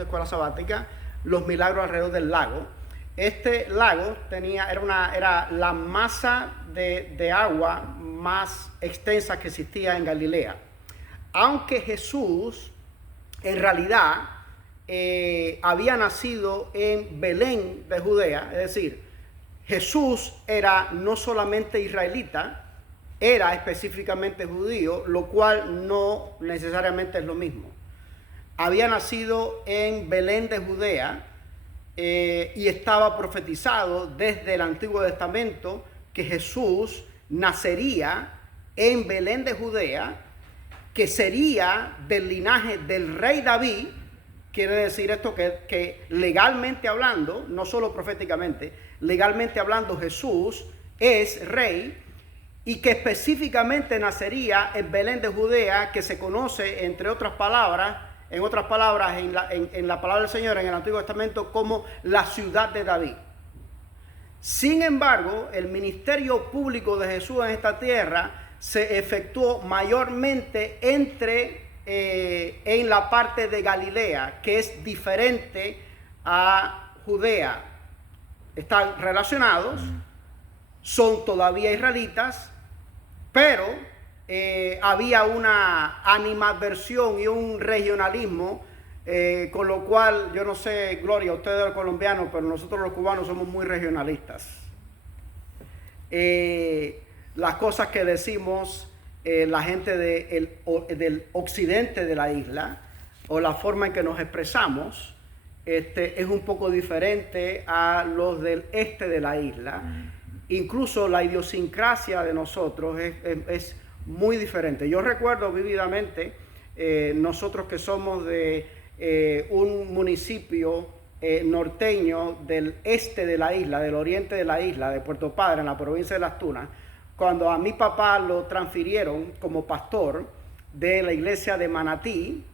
de escuela sabática, los milagros alrededor del lago. Este lago era la masa de agua más extensa que existía en Galilea. Aunque Jesús en realidad había nacido en Belén de Judea, es decir, Jesús era no solamente israelita, era específicamente judío, lo cual no necesariamente es lo mismo. Había nacido en Belén de Judea y estaba profetizado desde el Antiguo Testamento que Jesús nacería en Belén de Judea, que sería del linaje del rey David. Quiere decir esto que legalmente hablando, no solo proféticamente, legalmente hablando Jesús es rey, y que específicamente nacería en Belén de Judea, que se conoce, entre otras palabras, en la palabra del Señor en el Antiguo Testamento como la ciudad de David. Sin embargo, el ministerio público de Jesús en esta tierra se efectuó mayormente en la parte de Galilea, que es diferente a Judea. Están relacionados, son todavía israelitas, pero había una animadversión y un regionalismo, con lo cual, yo no sé, Gloria, ustedes los colombianos, pero nosotros los cubanos somos muy regionalistas. Las cosas que decimos la gente del occidente de la isla, o la forma en que nos expresamos, es un poco diferente a los del este de la isla. Incluso la idiosincrasia de nosotros es muy diferente. Yo recuerdo vívidamente, nosotros que somos de un municipio norteño del este de la isla, del oriente de la isla, de Puerto Padre, en la provincia de Las Tunas, cuando a mi papá lo transfirieron como pastor de la iglesia de Manatí,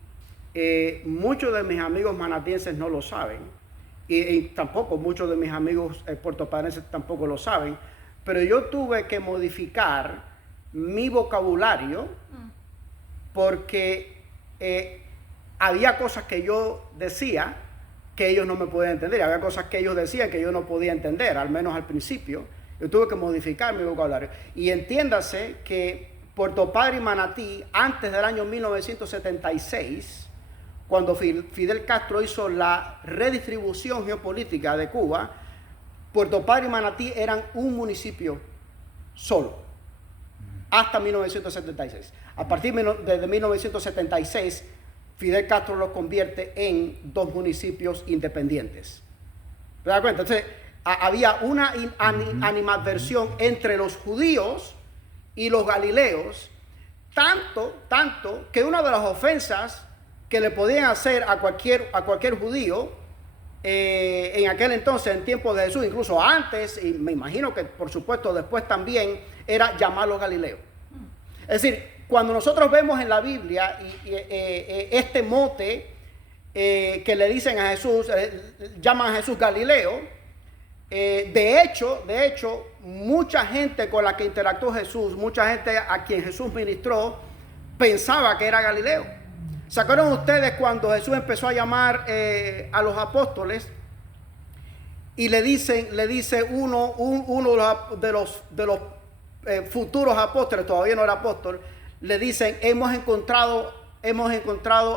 muchos de mis amigos manatienses no lo saben. Y tampoco muchos de mis amigos puertopadrenses tampoco lo saben, pero yo tuve que modificar mi vocabulario porque había cosas que yo decía que ellos no me podían entender, había cosas que ellos decían que yo no podía entender, al menos al principio. Yo tuve que modificar mi vocabulario. Y entiéndase que Puerto Padre y Manatí, antes del año 1976, cuando Fidel Castro hizo la redistribución geopolítica de Cuba, Puerto Padre y Manatí eran un municipio solo, hasta 1976. A partir de 1976, Fidel Castro los convierte en dos municipios independientes. ¿Te das cuenta? Entonces, había una animadversión entre los judíos y los galileos, tanto que una de las ofensas que le podían hacer a cualquier judío en aquel entonces, en tiempos de Jesús, incluso antes, y me imagino que por supuesto después también, era llamarlos galileos. Es decir, cuando nosotros vemos en la Biblia este mote que le dicen a Jesús, llaman a Jesús Galileo, de hecho, mucha gente con la que interactuó Jesús, mucha gente a quien Jesús ministró, pensaba que era Galileo. ¿Se acuerdan ustedes cuando Jesús empezó a llamar a los apóstoles y le dice uno de los futuros apóstoles, todavía no era apóstol, le dicen, hemos encontrado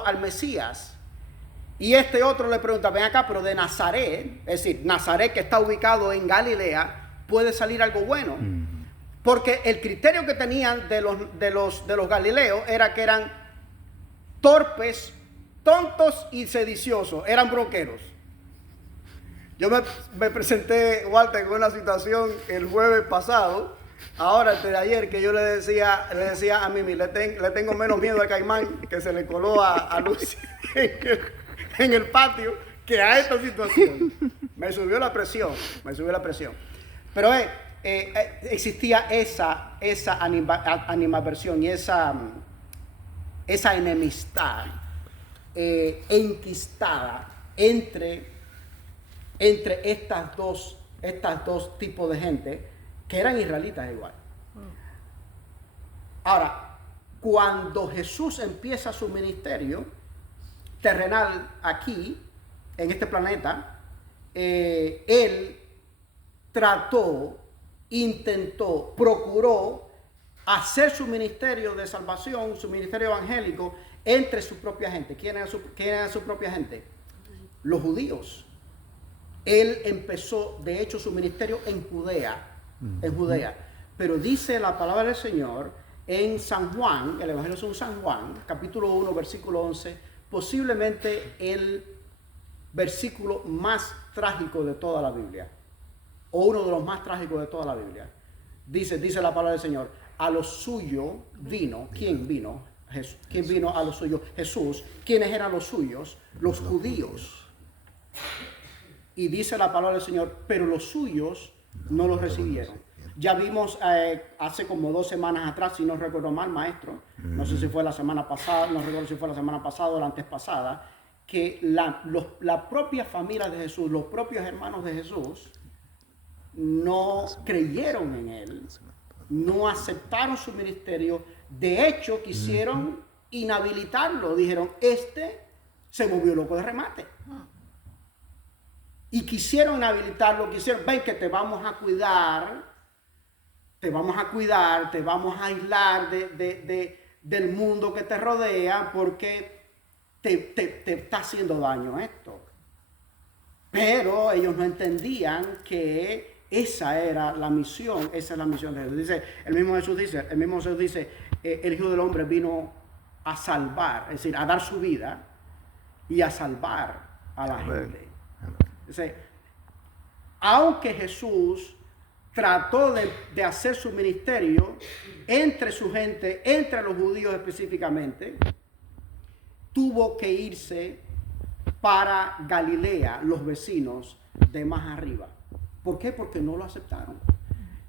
al Mesías? Y este otro le pregunta, ven acá, pero de Nazaret, es decir, Nazaret, que está ubicado en Galilea, ¿puede salir algo bueno? Porque el criterio que tenían de los galileos era que eran torpes, tontos y sediciosos, eran bronqueros. Yo me presenté, Walter, con una situación el jueves pasado, ahora antes de ayer, que yo le decía a Mimi, le tengo menos miedo al caimán que se le coló a Lucy en el patio que a esta situación. Me subió la presión. Pero existía esa animadversión y esa enemistad enquistada entre estas dos tipos de gente que eran israelitas igual. Ahora, cuando Jesús empieza su ministerio terrenal aquí, en este planeta, él trató, intentó, procuró hacer su ministerio de salvación, su ministerio evangélico entre su propia gente. ¿Quién era su propia gente? Los judíos. Él empezó, de hecho, su ministerio en Judea. Pero dice la palabra del Señor en San Juan, el Evangelio según San Juan, capítulo 1, versículo 11, posiblemente el versículo más trágico de toda la Biblia, o uno de los más trágicos de toda la Biblia. Dice la palabra del Señor, a los suyos vino. ¿Quién vino? Jesús. ¿Quién vino a los suyos? Jesús. ¿Quiénes eran los suyos? Los judíos. Y dice la palabra del Señor, pero los suyos no los recibieron. Ya vimos hace como 2 semanas atrás, si no recuerdo mal, maestro, no sé si fue la semana pasada, no recuerdo si fue la semana pasada o la antes pasada, que la propia familia de Jesús, los propios hermanos de Jesús, no creyeron en él, no aceptaron su ministerio, de hecho quisieron inhabilitarlo, dijeron, este se volvió loco de remate. Y quisieron inhabilitarlo, ven que te vamos a cuidar, te vamos a aislar del mundo que te rodea porque te está haciendo daño esto. Pero ellos no entendían que esa era la misión, esa es la misión de Jesús. El mismo Jesús dice, el Hijo del Hombre vino a salvar, es decir, a dar su vida y a salvar a la gente. Entonces, aunque Jesús trató de hacer su ministerio entre su gente, entre los judíos específicamente, tuvo que irse para Galilea, los vecinos de más arriba. ¿Por qué? Porque no lo aceptaron.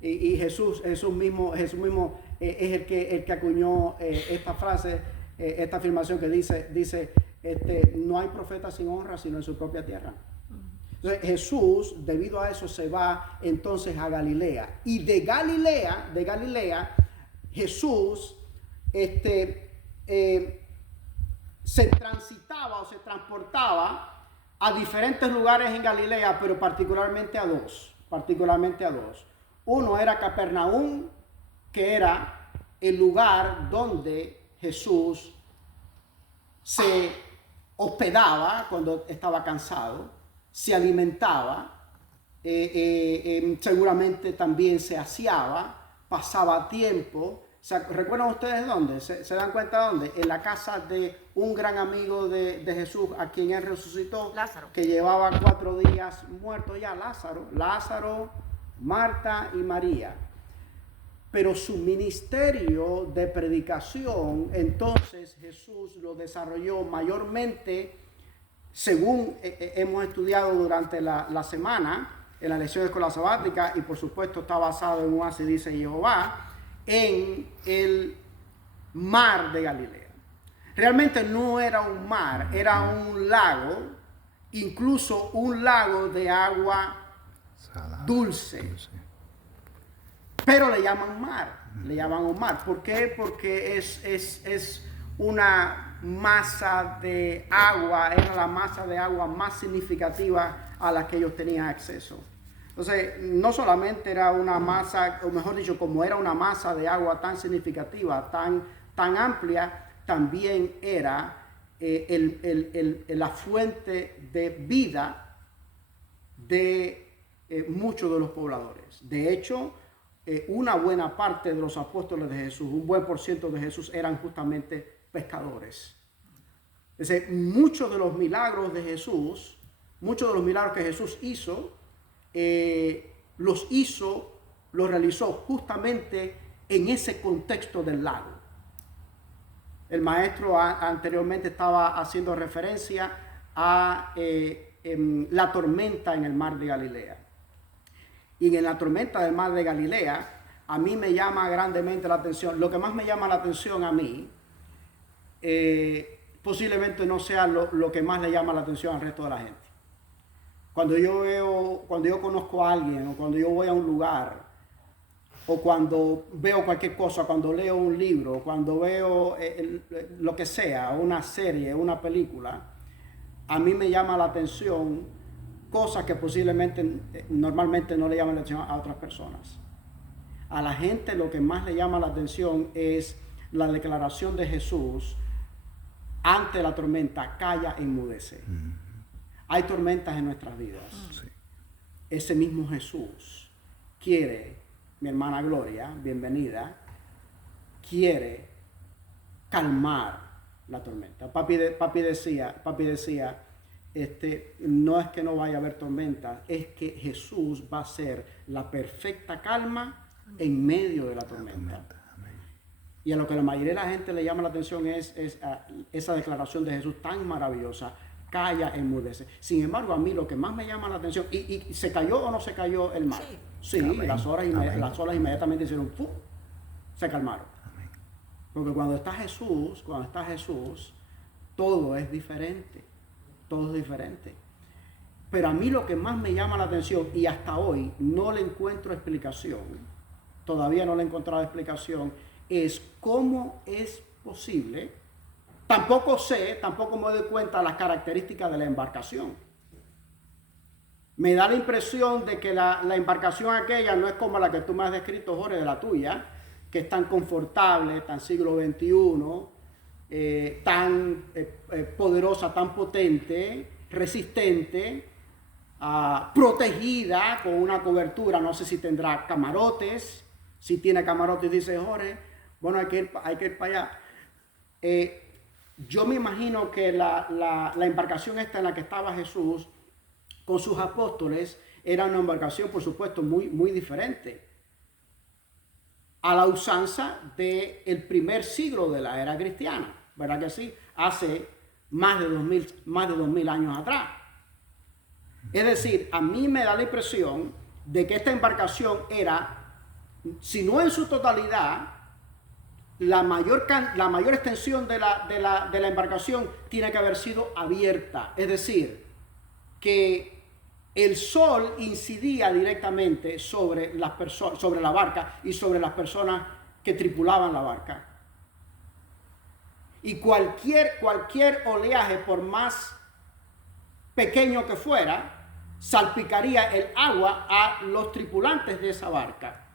Y Jesús mismo es el que acuñó esta frase, esta afirmación que dice no hay profeta sin honra sino en su propia tierra. Entonces Jesús, debido a eso, se va entonces a Galilea. Y de Galilea, Jesús se transitaba o se transportaba a diferentes lugares en Galilea, pero particularmente a dos. Uno era Capernaum, que era el lugar donde Jesús se hospedaba cuando estaba cansado, se alimentaba, seguramente también se aseaba, pasaba tiempo. ¿Recuerdan ustedes dónde? ¿Se dan cuenta dónde? En la casa de un gran amigo de Jesús, a quien él resucitó, Lázaro, que llevaba 4 días muerto ya, Lázaro, Marta y María. Pero su ministerio de predicación, entonces Jesús lo desarrolló mayormente, según hemos estudiado durante la semana, en la lección de escuela sabática, y por supuesto está basado en un así dice Jehová, en el mar de Galilea. Realmente no era un mar, era un lago, incluso un lago de agua dulce. Pero le llaman un mar. ¿Por qué? Porque es una masa de agua, era la masa de agua más significativa a la que ellos tenían acceso. Entonces, no solamente era una masa, o mejor dicho, como era una masa de agua tan significativa, tan amplia, también era la fuente de vida de muchos de los pobladores. De hecho, una buena parte de los apóstoles de Jesús, un buen % de Jesús eran justamente pescadores. Es decir, muchos de los milagros que Jesús hizo, los realizó justamente en ese contexto del lago. El maestro anteriormente estaba haciendo referencia a la tormenta en el mar de Galilea. Y en la tormenta del mar de Galilea, a mí me llama grandemente la atención. Lo que más me llama la atención a mí, posiblemente no sea lo que más le llama la atención al resto de la gente. Cuando yo conozco a alguien, o cuando yo voy a un lugar, o cuando veo cualquier cosa, cuando leo un libro, cuando veo lo que sea, una serie, una película, a mí me llama la atención cosas que posiblemente, normalmente no le llaman la atención a otras personas. A la gente lo que más le llama la atención es la declaración de Jesús ante la tormenta: calla e enmudece. Hay tormentas en nuestras vidas. Sí. Ese mismo Jesús quiere, mi hermana Gloria, bienvenida, quiere calmar la tormenta. Papi decía, no es que no vaya a haber tormenta, es que Jesús va a ser la perfecta calma en medio de la tormenta. Y a lo que la mayoría de la gente le llama la atención es esa declaración de Jesús tan maravillosa: calla, enmudece. Sin embargo, a mí lo que más me llama la atención, ¿y se cayó o no se cayó el mar? Sí, las olas inmediatamente hicieron ¡pum!, se calmaron. Amén. Porque cuando está Jesús, todo es diferente. Todo es diferente. Pero a mí lo que más me llama la atención, y hasta hoy no le encuentro explicación, todavía no le he encontrado explicación, es cómo es posible. Tampoco me doy cuenta de las características de la embarcación. Me da la impresión de que la embarcación aquella no es como la que tú me has descrito, Jorge, de la tuya, que es tan confortable, tan siglo XXI, tan poderosa, tan potente, resistente, protegida con una cobertura. No sé si tendrá camarotes. Si tiene camarotes, dice Jorge, bueno, hay que ir para allá. Yo me imagino que la embarcación esta en la que estaba Jesús con sus apóstoles era una embarcación, por supuesto, muy, muy diferente a la usanza del primer siglo de la era cristiana, ¿verdad que sí? Hace más de 2000 años atrás. Es decir, a mí me da la impresión de que esta embarcación era, si no en su totalidad, la mayor extensión de la embarcación tiene que haber sido abierta. Es decir, que el sol incidía directamente sobre la barca y sobre las personas que tripulaban la barca. Y cualquier oleaje, por más pequeño que fuera, salpicaría el agua a los tripulantes de esa barca.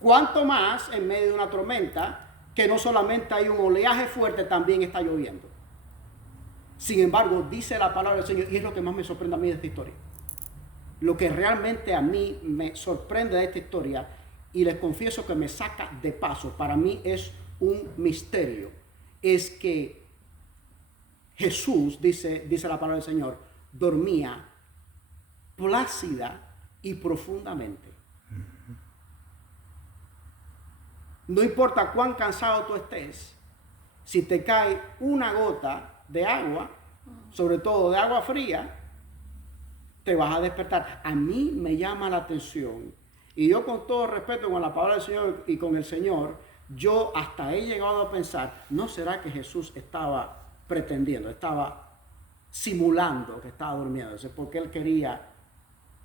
Cuanto más en medio de una tormenta, que no solamente hay un oleaje fuerte, también está lloviendo. Sin embargo, dice la palabra del Señor, y es lo que más me sorprende a mí de esta historia. Lo que realmente a mí me sorprende de esta historia, y les confieso que me saca de paso, para mí es un misterio, es que Jesús, dice la palabra del Señor, dormía plácida y profundamente. No importa cuán cansado tú estés, si te cae una gota de agua, sobre todo de agua fría, te vas a despertar. A mí me llama la atención, y yo con todo respeto con la palabra del Señor y con el Señor, yo hasta he llegado a pensar, ¿no será que Jesús estaba pretendiendo, estaba simulando que estaba durmiendo? Porque él quería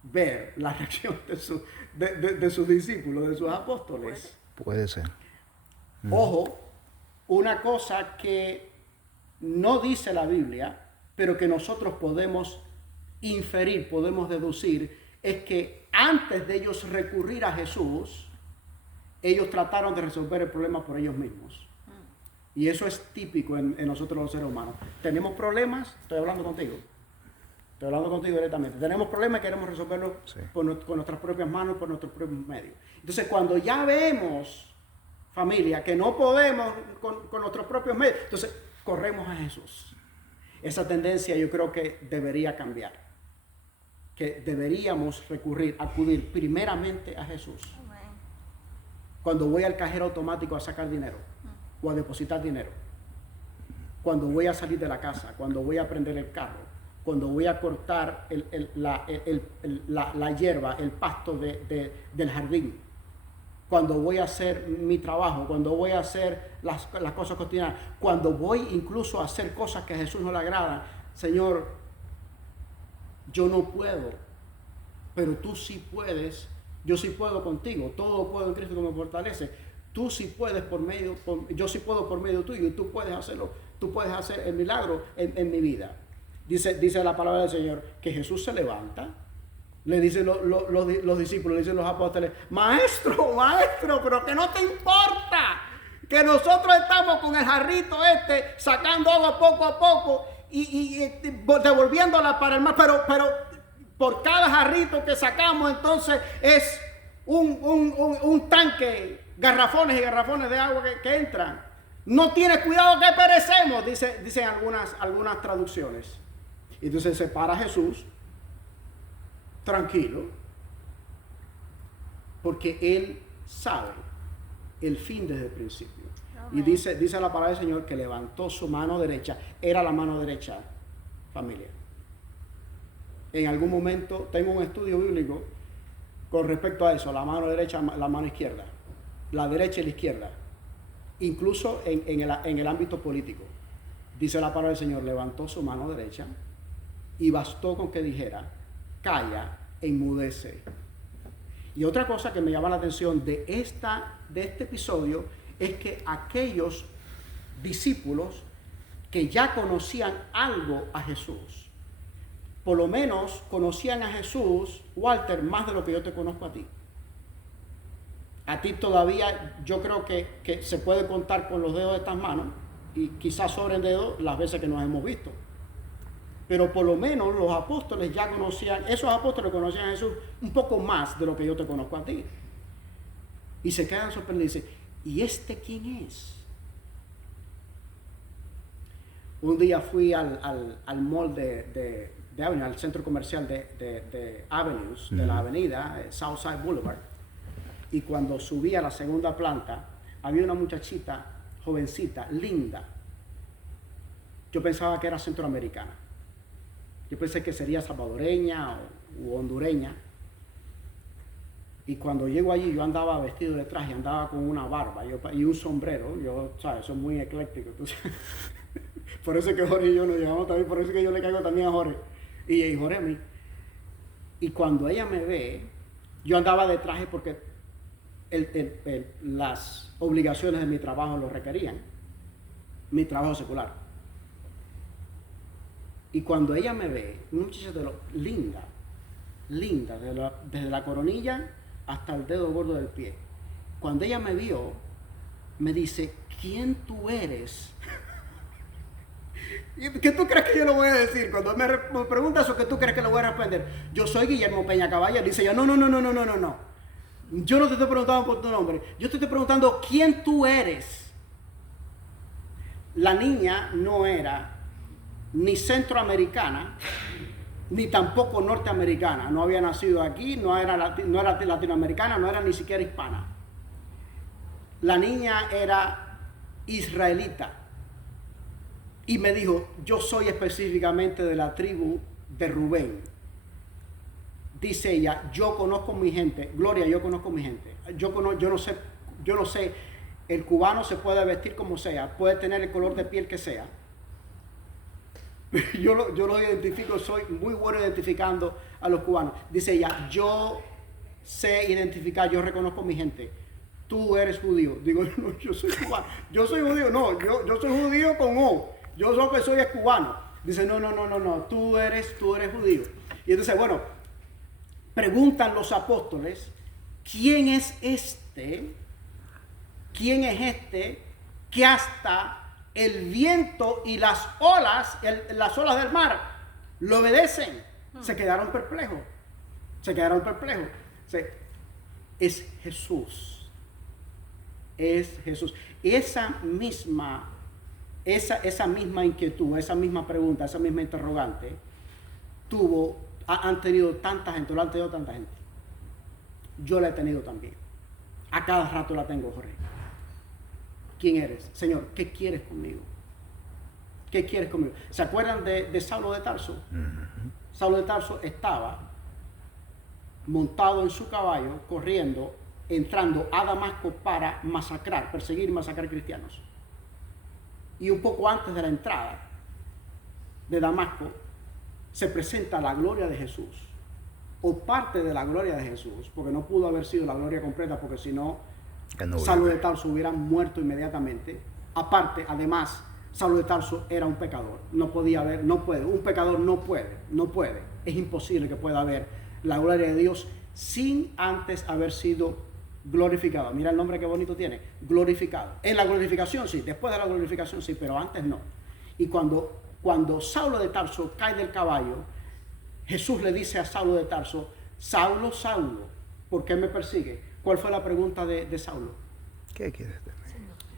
ver la reacción de sus discípulos, de sus apóstoles. Puede ser. Ojo, una cosa que no dice la Biblia, pero que nosotros podemos inferir, podemos deducir, es que antes de ellos recurrir a Jesús, ellos trataron de resolver el problema por ellos mismos. Y eso es típico en nosotros los seres humanos. Tenemos problemas, estoy hablando contigo directamente. Tenemos problemas y queremos resolverlos con nuestras propias manos, por nuestros propios medios. Entonces, cuando ya vemos, familia, que no podemos con nuestros propios medios, entonces corremos a Jesús. Esa tendencia yo creo que debería cambiar. Que deberíamos acudir primeramente a Jesús. Cuando voy al cajero automático a sacar dinero o a depositar dinero, cuando voy a salir de la casa, cuando voy a prender el carro, cuando voy a cortar la hierba, el pasto del jardín, cuando voy a hacer mi trabajo, cuando voy a hacer las cosas cotidianas, cuando voy incluso a hacer cosas que a Jesús no le agradan. Señor, yo no puedo, pero tú sí puedes. Yo sí puedo contigo, todo puedo en Cristo que me fortalece. Tú sí puedes yo sí puedo por medio tuyo, y tú puedes hacerlo, tú puedes hacer el milagro en mi vida. Dice la palabra del Señor que Jesús se levanta. Le dicen los discípulos, le dicen los apóstoles, maestro, pero que no te importa que nosotros estamos con el jarrito sacando agua poco a poco y devolviéndola para el mar, pero por cada jarrito que sacamos entonces es un tanque, garrafones y garrafones de agua que entran. No tienes cuidado que perecemos, dicen algunas traducciones. Entonces se para Jesús, tranquilo, porque Él sabe el fin desde el principio. Y dice la palabra del Señor que levantó su mano derecha. Era la mano derecha, familia. En algún momento tengo un estudio bíblico con respecto a eso, la mano derecha, la mano izquierda, la derecha y la izquierda, incluso en el ámbito político. Dice la palabra del Señor, levantó su mano derecha y bastó con que dijera, calla, enmudece. Y otra cosa que me llama la atención de este episodio es que aquellos discípulos que ya conocían algo a Jesús, por lo menos conocían a Jesús, Walter, más de lo que yo te conozco a ti. A ti todavía yo creo que se puede contar con los dedos de estas manos y quizás sobre el dedo las veces que nos hemos visto. Pero por lo menos los apóstoles ya conocían, esos apóstoles conocían a Jesús un poco más de lo que yo te conozco a ti. Y se quedan sorprendidos y dicen, ¿y este quién es? Un día fui al mall de Avenue, al centro comercial de Avenues, de la avenida Southside Boulevard. Y cuando subí a la segunda planta, había una muchachita, jovencita, linda. Yo pensaba que era centroamericana. Yo pensé que sería salvadoreña o hondureña. Y cuando llego allí, yo andaba vestido de traje, andaba con una barba y un sombrero. Yo, ¿sabes? Soy muy ecléctico. Entonces, por eso es que Jorge y yo nos llevamos también, por eso es que yo le caigo también a Jorge. Y Jorge a mí. Y cuando ella me ve, yo andaba de traje porque las obligaciones de mi trabajo lo requerían. Mi trabajo secular. Y cuando ella me ve, una muchacha linda, desde la coronilla hasta el dedo gordo del pie. Cuando ella me vio, me dice, ¿quién tú eres? ¿Qué tú crees que yo le voy a decir? Cuando me pregunta eso, ¿qué tú crees que le voy a responder? Yo soy Guillermo Peña Caballero. Dice ella, no. Yo no te estoy preguntando por tu nombre. Yo te estoy preguntando quién tú eres. La niña no era ni centroamericana, ni tampoco norteamericana. No había nacido aquí, no era latinoamericana, no era ni siquiera hispana. La niña era israelita. Y me dijo, yo soy específicamente de la tribu de Rubén. Dice ella, yo conozco mi gente. Gloria, yo conozco mi gente. Yo no sé, el cubano se puede vestir como sea, puede tener el color de piel que sea. Yo los identifico, soy muy bueno identificando a los cubanos. Dice ella, yo sé identificar, yo reconozco mi gente. Tú eres judío. Digo, no, yo soy cubano. Yo soy judío, no, yo soy judío con O. Yo lo que soy es cubano. Dice, no, tú eres judío. Y entonces, bueno, preguntan los apóstoles, ¿quién es este? ¿Quién es este que hasta el viento y las olas del mar lo obedecen? Se quedaron perplejos. Es Jesús. Esa misma inquietud, esa misma pregunta, esa misma interrogante han tenido tanta gente, lo han tenido tanta gente. Yo la he tenido también. A cada rato la tengo, Jorge. ¿Quién eres? Señor, ¿qué quieres conmigo? ¿Qué quieres conmigo? ¿Se acuerdan de Saulo de Tarso? Uh-huh. Saulo de Tarso estaba montado en su caballo, corriendo, entrando a Damasco para perseguir y masacrar cristianos. Y un poco antes de la entrada de Damasco, se presenta la gloria de Jesús, o parte de la gloria de Jesús, porque no pudo haber sido la gloria completa, porque si no, Saulo de Tarso hubiera muerto inmediatamente. Aparte, además, Saulo de Tarso era un pecador. No podía haber, no puede. Un pecador no puede. Es imposible que pueda haber la gloria de Dios sin antes haber sido glorificado. Mira el nombre que bonito tiene, glorificado. En la glorificación sí, después de la glorificación sí, pero antes no. Y cuando Saulo de Tarso cae del caballo, Jesús le dice a Saulo de Tarso, Saulo, Saulo, ¿por qué me persigue? ¿Cuál fue la pregunta de Saulo? ¿Qué quieres de mí?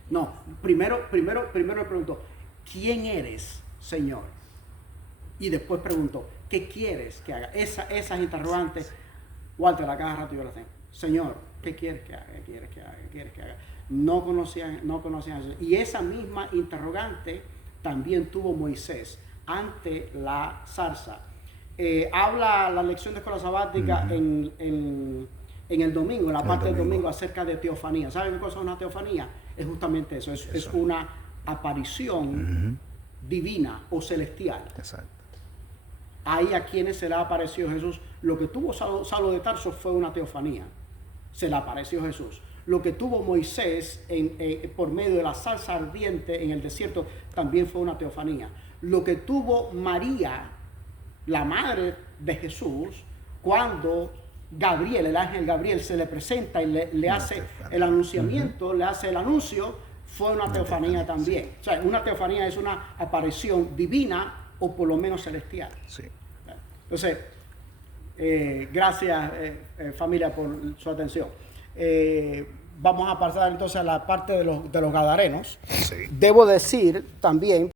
No, primero le preguntó, ¿quién eres, Señor? Y después preguntó, ¿qué quieres que haga? Esas interrogantes, Walter, a cada rato yo las tengo. Señor, ¿qué quieres que haga? ¿Qué quieres que haga? ¿Qué quieres que haga? No conocían a Jesús. Y esa misma interrogante también tuvo Moisés ante la zarza. Habla la lección de escuela sabática en el domingo, en la parte del domingo, acerca de teofanía. ¿Saben qué cosa es una teofanía? Es justamente eso, es una aparición divina o celestial. Exacto. Ahí a quienes se le apareció Jesús. Lo que tuvo Saulo de Tarso fue una teofanía. Se le apareció Jesús. Lo que tuvo Moisés por medio de la zarza ardiente en el desierto también fue una teofanía. Lo que tuvo María, la madre de Jesús, cuando Gabriel, el ángel Gabriel, se le presenta y le hace el anunciamiento, le hace el anuncio, fue una teofanía también. O sea, una teofanía es una aparición divina o por lo menos celestial. Sí. Entonces, gracias familia por su atención. Vamos a pasar entonces a la parte de los gadarenos. Sí. Debo decir también